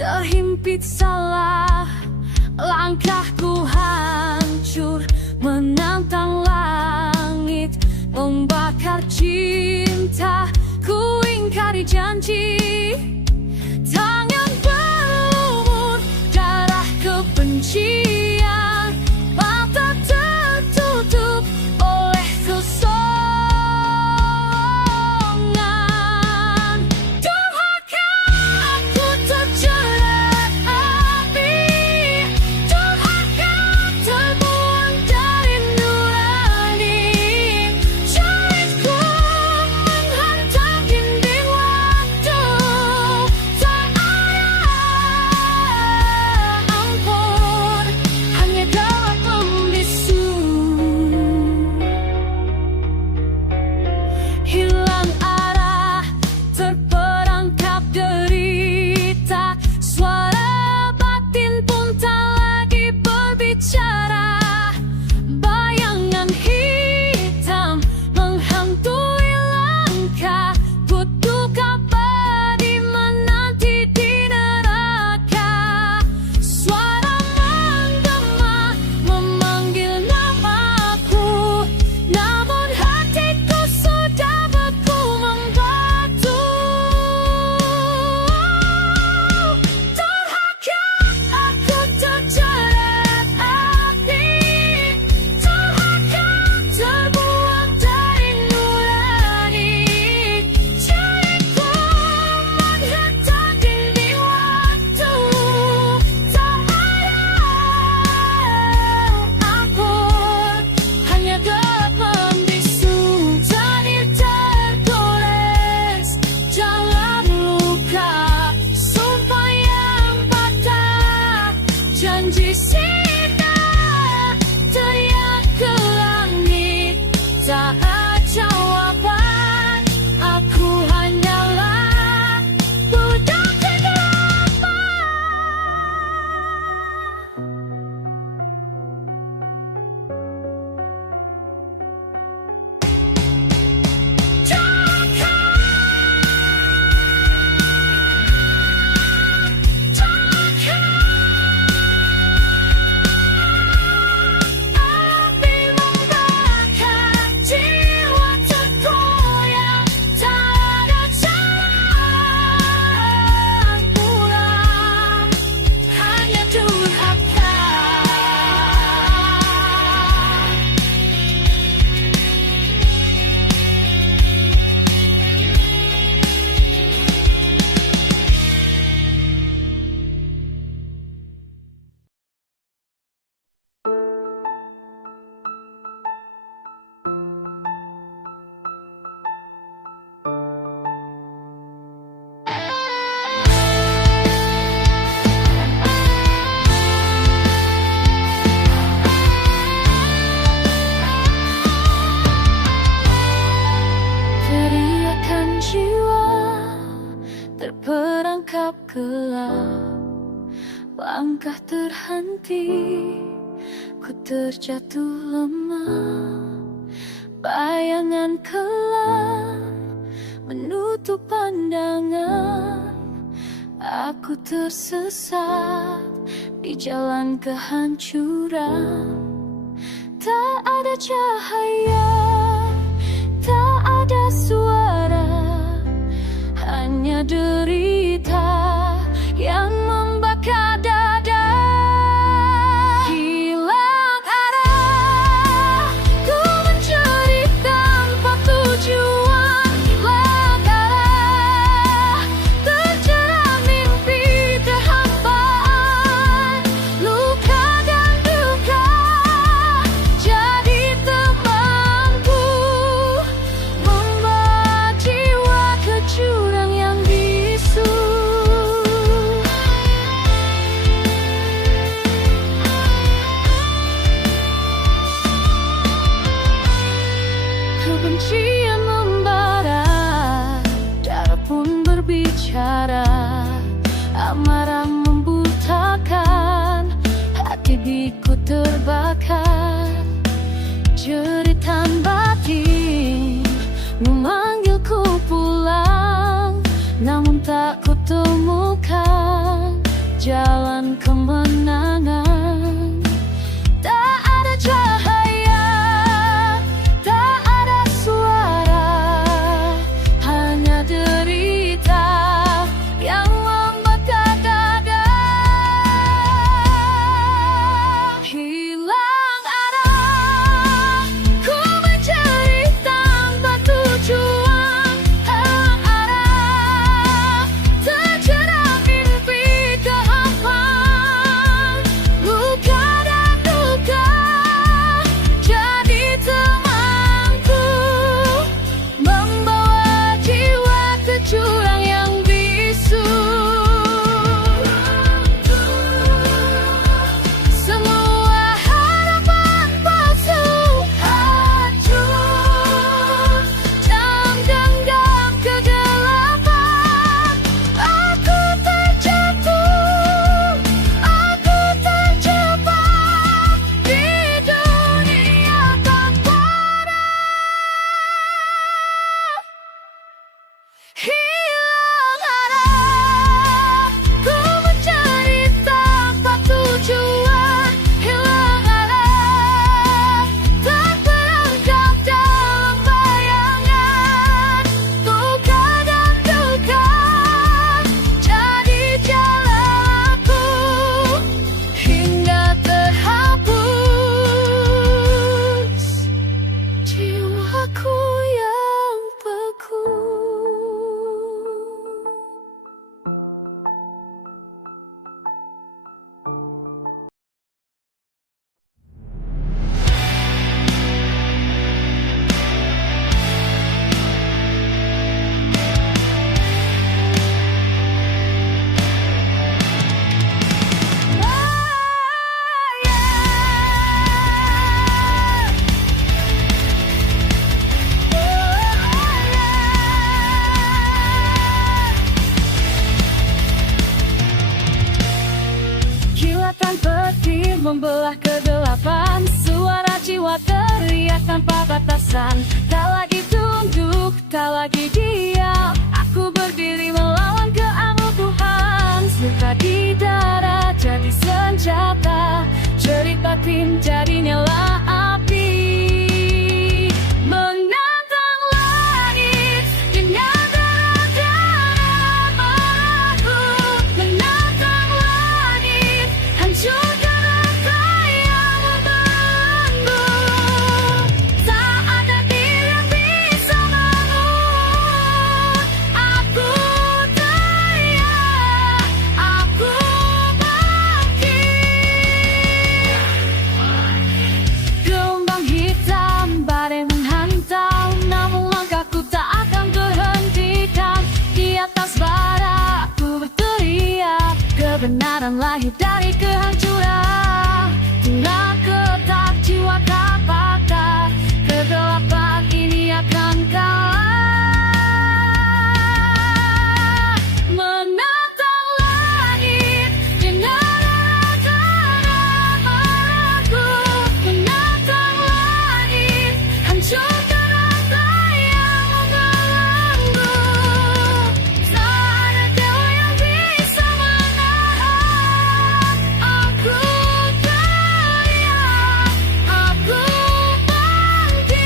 Terhimpit salah, langkahku hancur, menantang langit, membakar cinta, ku ingkari janji. Tangan berlumur darah kebencian, mata tertutup oleh kesongan. Durhaka aku terjerat api, durhaka terbuang dari nurani. Jariku menghantam dinding waktu, tak ada ampun, hanya gelap membisu. Hilang arah, terperangkap derita, suara batin pun tak lagi berbicara. Bayangan hitam menghantui langkah, butuh kabar di menanti di neraka. Suara menggema memanggil namaku, namun hatiku sudah beku membatu. Durhaka aku terjerat api, durhaka terbuang dari nurani. Jariku menghantam dinding waktu, tak ada ampun, hanya gelap membisu. Tadi tergores dalam luka, sumpah yang patah, janji sida, teriak ke langit, tak ada jawaban. Aku hanyalah budak kegelapan. Api membakar, jiwa tergoyang, tak ada jalan pulang, hanya durhaka. Teriakan jiwa terperangkap gelap, langkah terhenti, ku terjatuh lemah. Bayangan kelam menutup pandangan, aku tersesat di jalan kehancuran. Tak ada cahaya, tak ada suara, hanya derita yang membakar dada. Hilang arah, ku mencari tanpa tujuan. Hilang arah, terjerat mimpi terhampaan. Luka dan duka jadi teman. bosan. Tak lagi tunduk, tak lagi diam. Aku berdiri melawan keangkuhan. Luka di dada jadi senjata, jerit batin jadi nyala api. Menantang langit dengan darah marahku. Menantang langit, hancurkan apa yang membelenggu. Tak ada diri yang bisa bangun. Aku teriak, aku bangkit. Gelombang hitam badai menghantam, namun langkahku tak akan kuhentikan. Di atas bara aku berteriak, kebenaran lahir dari kehancuran. Tengah ketak jiwa kapakah, kegelapan ini akan kalah. Menatang langit dengan darah marahku. Menatang langit, hancurkan apa yang membelenggu. Tak ada dewa yang bisa menahan. Aku teriak, aku bangkit.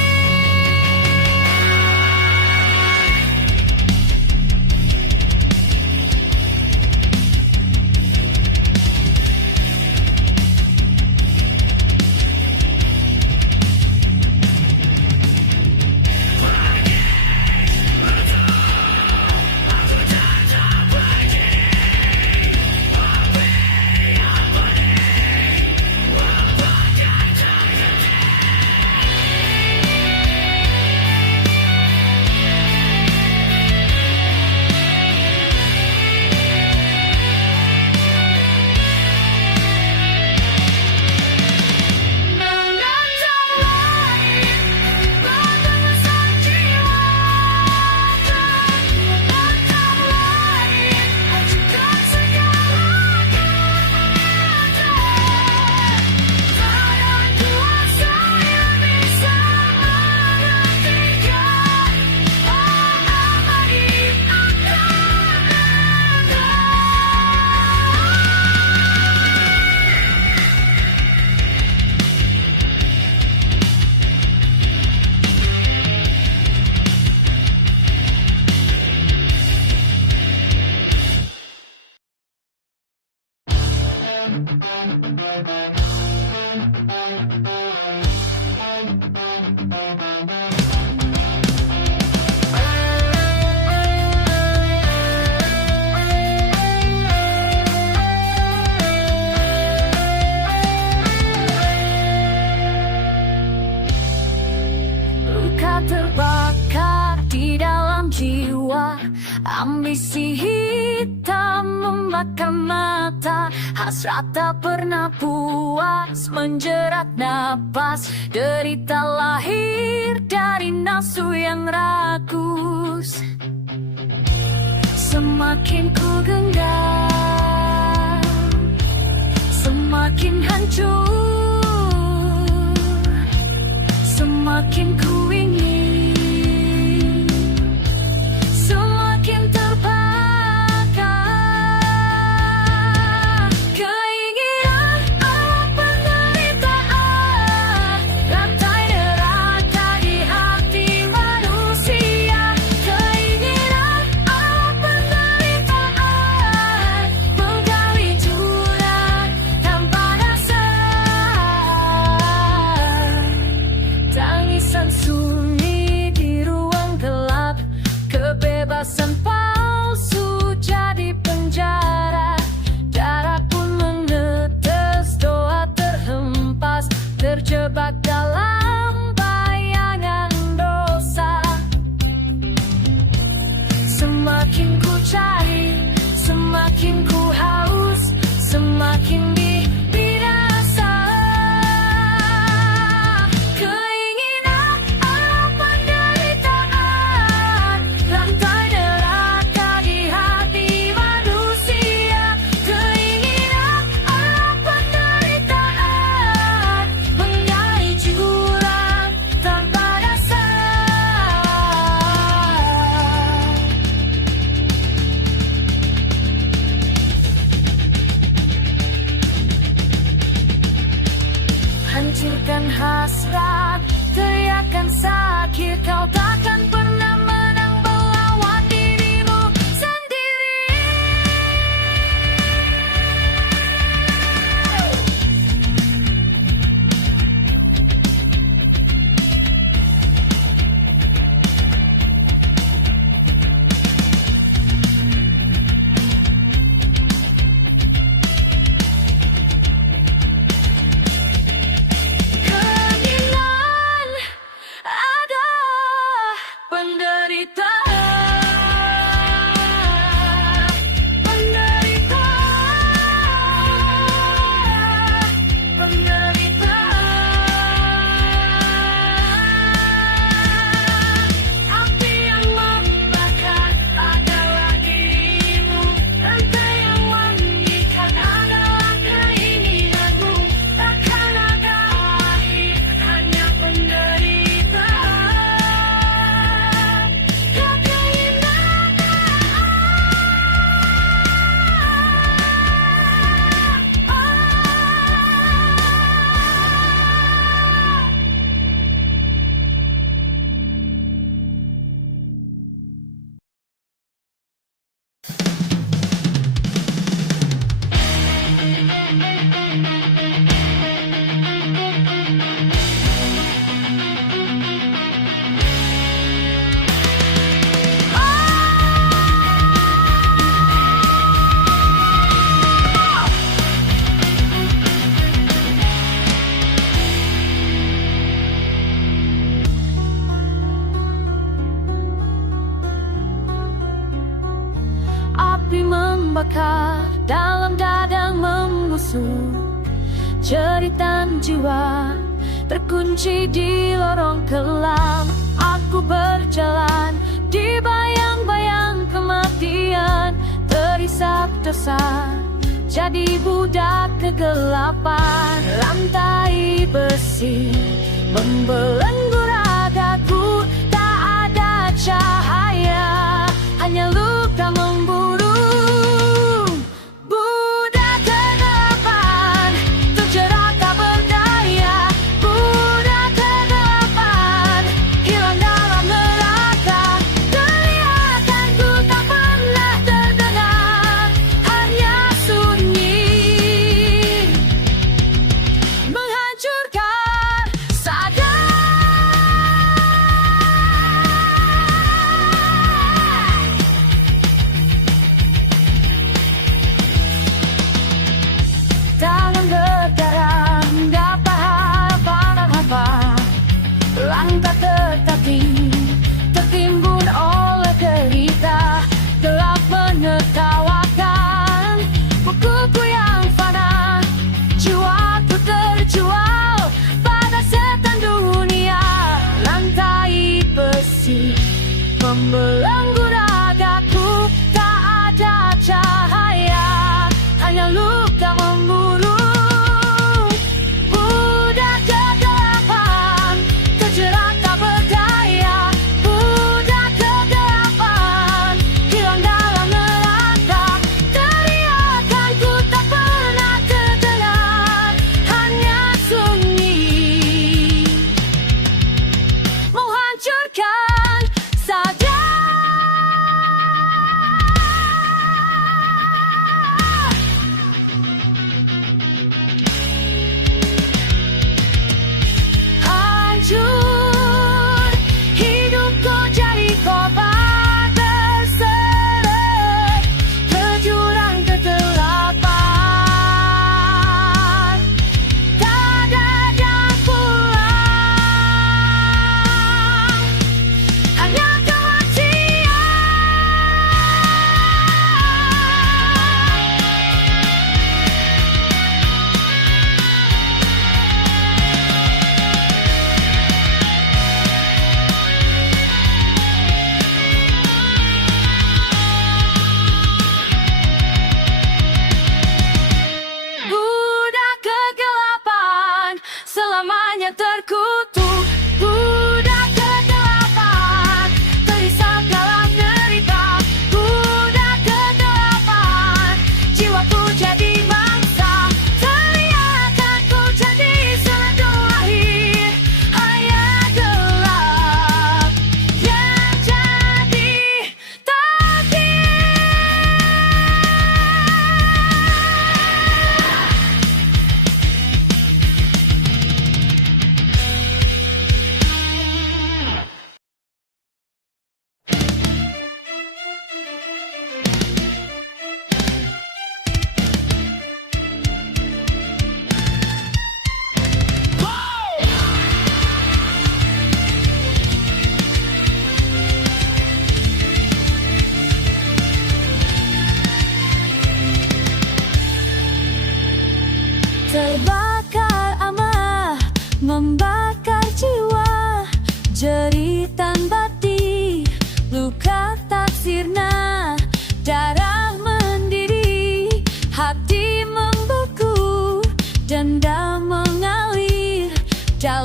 Menatang langit, bergemesan jiwa. Menatang langit, hancurkan segala kekuatan. Tak ada kuasa yang bisa menghentikan. Abadi akan ada. Luka terbakar di dalam jiwa, ambisi hitam membakar mata. Hasrat tak pernah puas menjerat napas, derita lahir dari nafsu yang rakus. Semakin ku genggam, semakin hancur. Semakin ku ingin, semakin terbakar. Keinginan alam penderitaan, rantai neraka di hati manusia. Keinginan alam penderitaan, menggali jurang tanpa dasar. Tangisan sunyi di ruang gelap, kebebasan palsu jadi penjara. Darah pun menetes, doa terhempas, terjebak dalam bayangan dosa. Semakin ku cari, semakin ku haus, semakin binasa. Keinginan alam penderitaan, rantai neraka di hati manusia. Keinginan alam penderitaan, menggali jurang tanpa dasar. hasrat, teriakan sakit, kau takkan pernah menang melawan dirimu sendiri. Keinginan ada penderitaan, penderitaan, penderitaan. Api yang membakar adalah dirimu, rantai yang mengikat adalah keinginanmu. Takkan ada akhir, hanya penderitaan. Api membakar, dalam dada membusuk. Jeritan jiwa terkunci di lorong kelam. Aku berjalan di bayang-bayang kematian, terisak dosa, jadi budak kegelapan. Rantai besi membelenggu ragaku, tak ada cahaya, hanya luka memburu. Budak kegelapan, terjerat tak berdaya. Budak kegelapan, hilang dalam neraka. Teriakanku tak pernah terdengar, hanya sunyi menghancurkan sadar.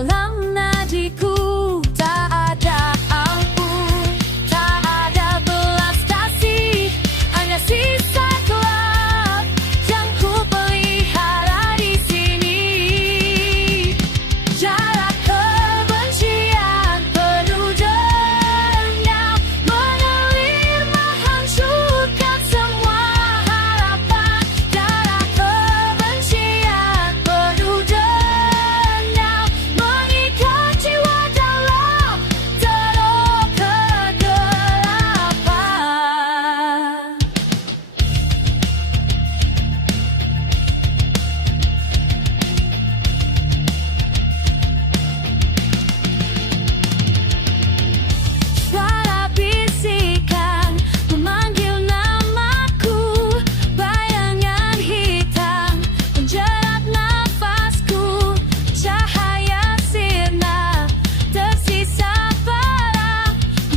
dalam nadiku. Tak ada ampun, tak ada belas kasih, hanya sisa gelap yang ku pelihara di sini. Jarak kebencian penuh dendam mengalir menghancurkan semua harapan. Jarak kebencian penuh dendam mengikat jiwa dalam teruk kegelapan. Suara bisikan memanggil namaku, bayangan hitam menjerat nafasku. Cahaya sirna tersisa parah,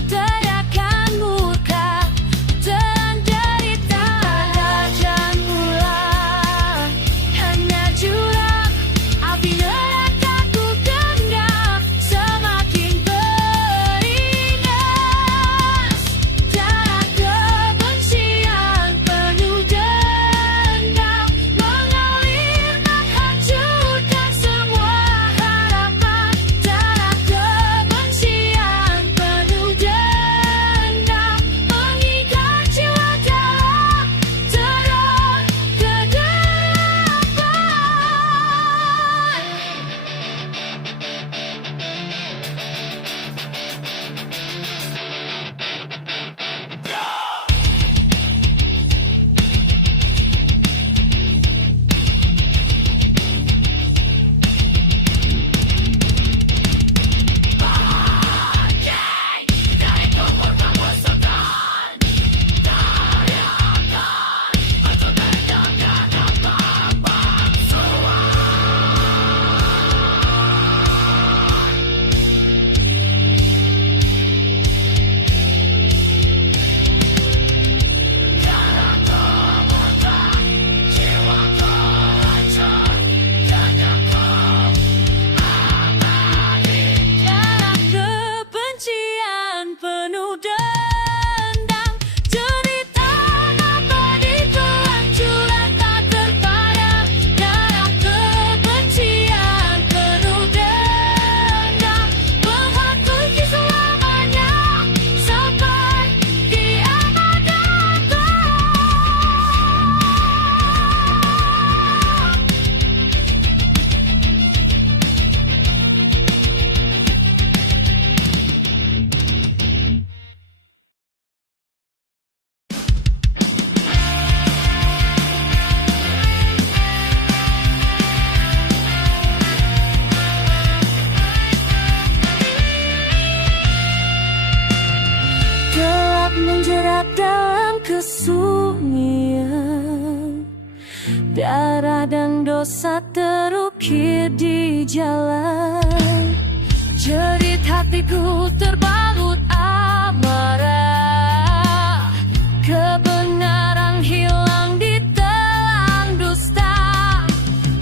teriakan murka, telan derita. Dan mulai hanya jurang api neraka ku genggam, semakin beringas. Jarak kebencian penuh dendam mengalir menghancurkan semua harapan. Jarak kebencian penuh dendam mengikat jiwa dalam teruk kegelapan. Jarak kebencian penuh dendam, derita abadi kehancuran tak terpadam. Jarak kebencian penuh dendam menghakimi selamanya sampai kiamat datang. Gelap menjerat dalam kesunyian, darah dan dosa terukir di jalan. Jerit hatiku terbalut amarah, kebenaran hilang di telan dusta.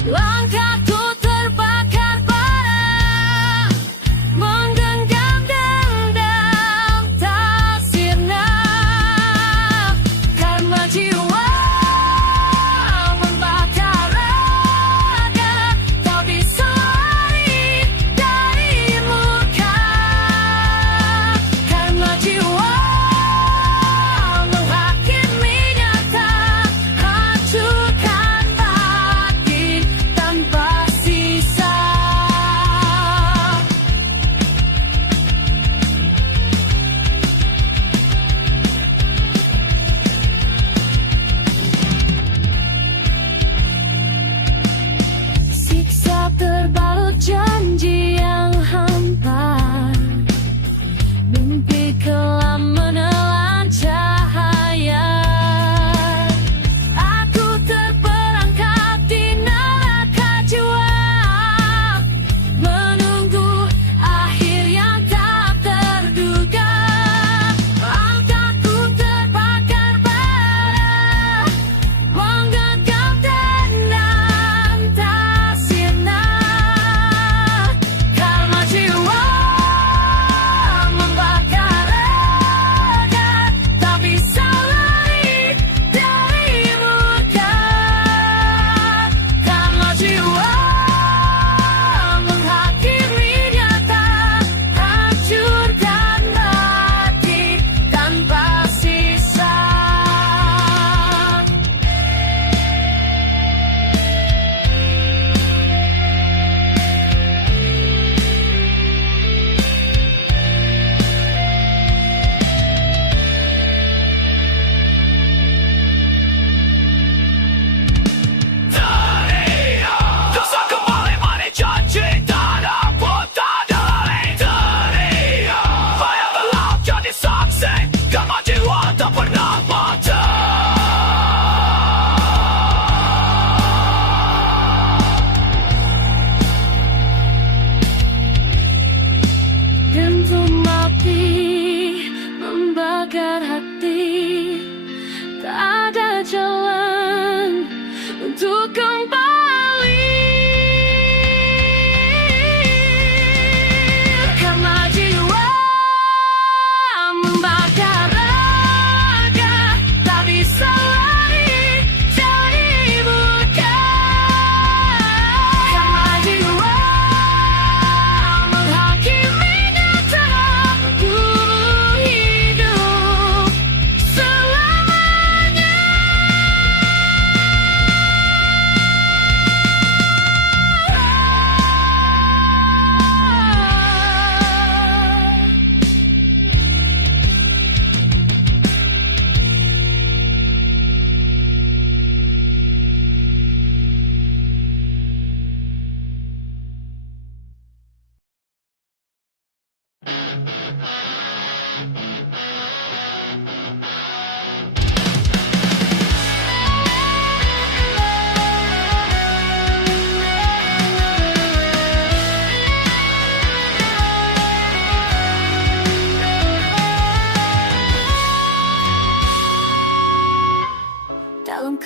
Langkahku terbakar parah, menggenggam dendam tak sirna. Karena jiwa membakar raga, tak bisa lari dari murka.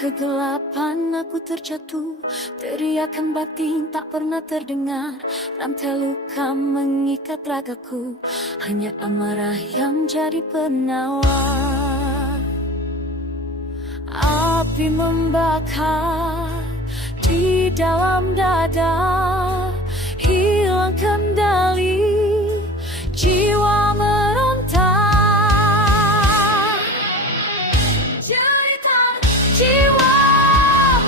kegelapan aku terjatuh, teriakan batin tak pernah terdengar. Rantai luka mengikat ragaku, hanya amarah yang jadi penawar. Api membakar di dalam dada, hilang kendali, jiwa meronta. Cerita jiwa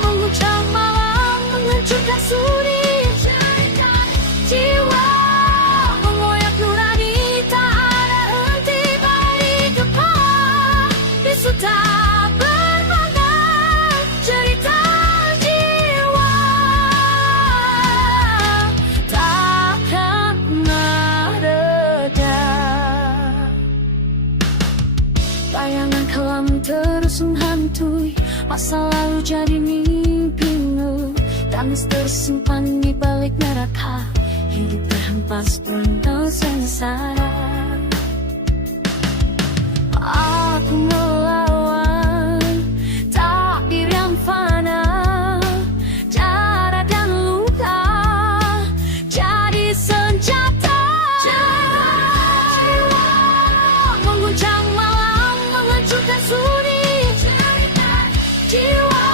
mengguncang malam, menghancurkan suri. Cerita jiwa mengoyak nurani, tak ada henti baik depan. Bisu tak bermakna, cerita jiwa takkan pernah reda. Bayangan kelam terus menghantui, masa lalu jadi mimpimu. Tangis tersimpan di balik neraka, hidup terhempas penuh sengsara. Aku melawan takdir yang fana, cara dan luka jadi senjata. Jiwa mengguncang malam, menghancurkan suri. Jiwa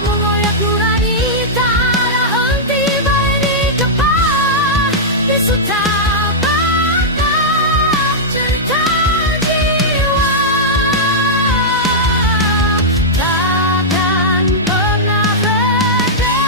mengoyak nurani, tak ada henti baik di depan. Bisu tak bakal, cerita jiwa takkan pernah beda.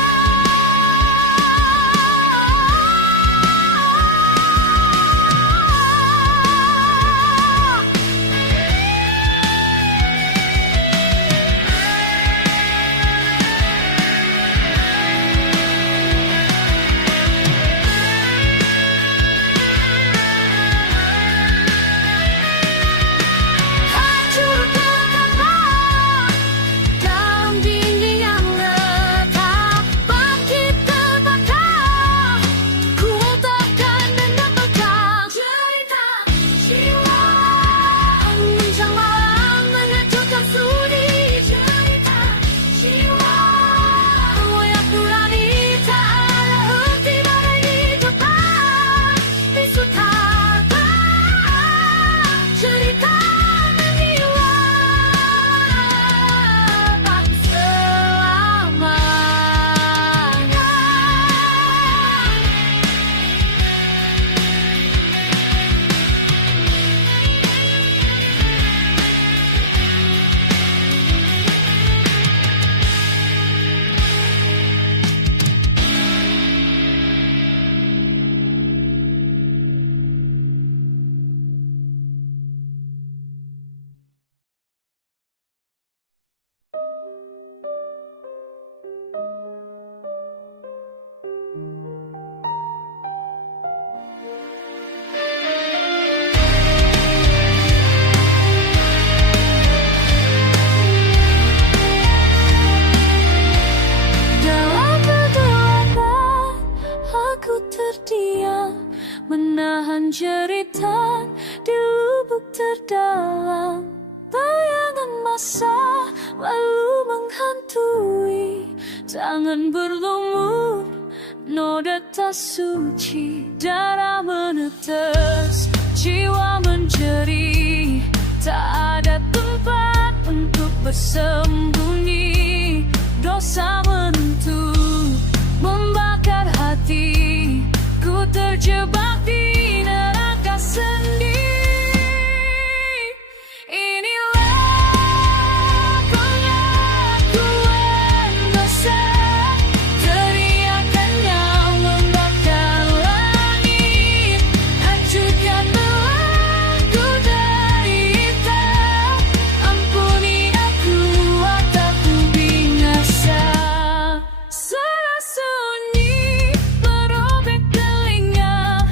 Hancurkan dalam dinding yang retak, bangkit terbakar, ku takkan mendapatkan. Cerita jiwa mengguncang malam, menghancurkan suri. Cerita jiwa mengoyak nurani, tak ada henti baik di depan. Bisu tak bakal, cerita menjiwa tak selamanya. Dalam kegelapan aku terdiam, menahan jeritan di lubuk terdalam. Bayangan masa lalu menghantui, tangan berlumur, noda tak suci. Darah menetes, jiwa menjerit, tak ada tempat untuk bersembunyi. Dosa menentu, membakar hati, ku terjebak di neraka sendiri. Inilah pengakuan dosa, teriakan yang membakar langit, hancurkan belenggu derita. Ampuni aku, aku binasa. Suara sunyi merobek telinga,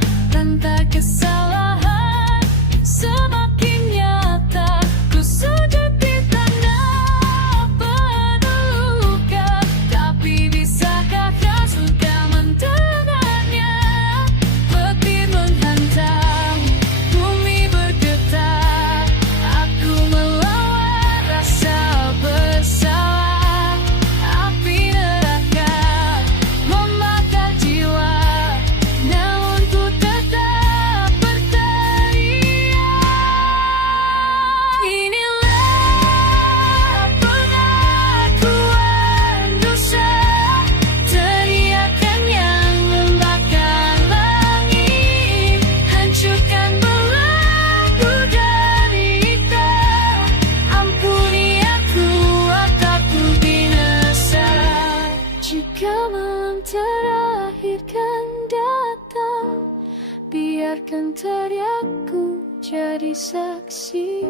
Biarkan teriakku jadi saksi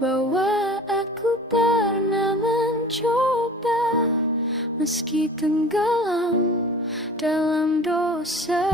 bahwa aku pernah mencoba, meski tenggelam dalam dosa.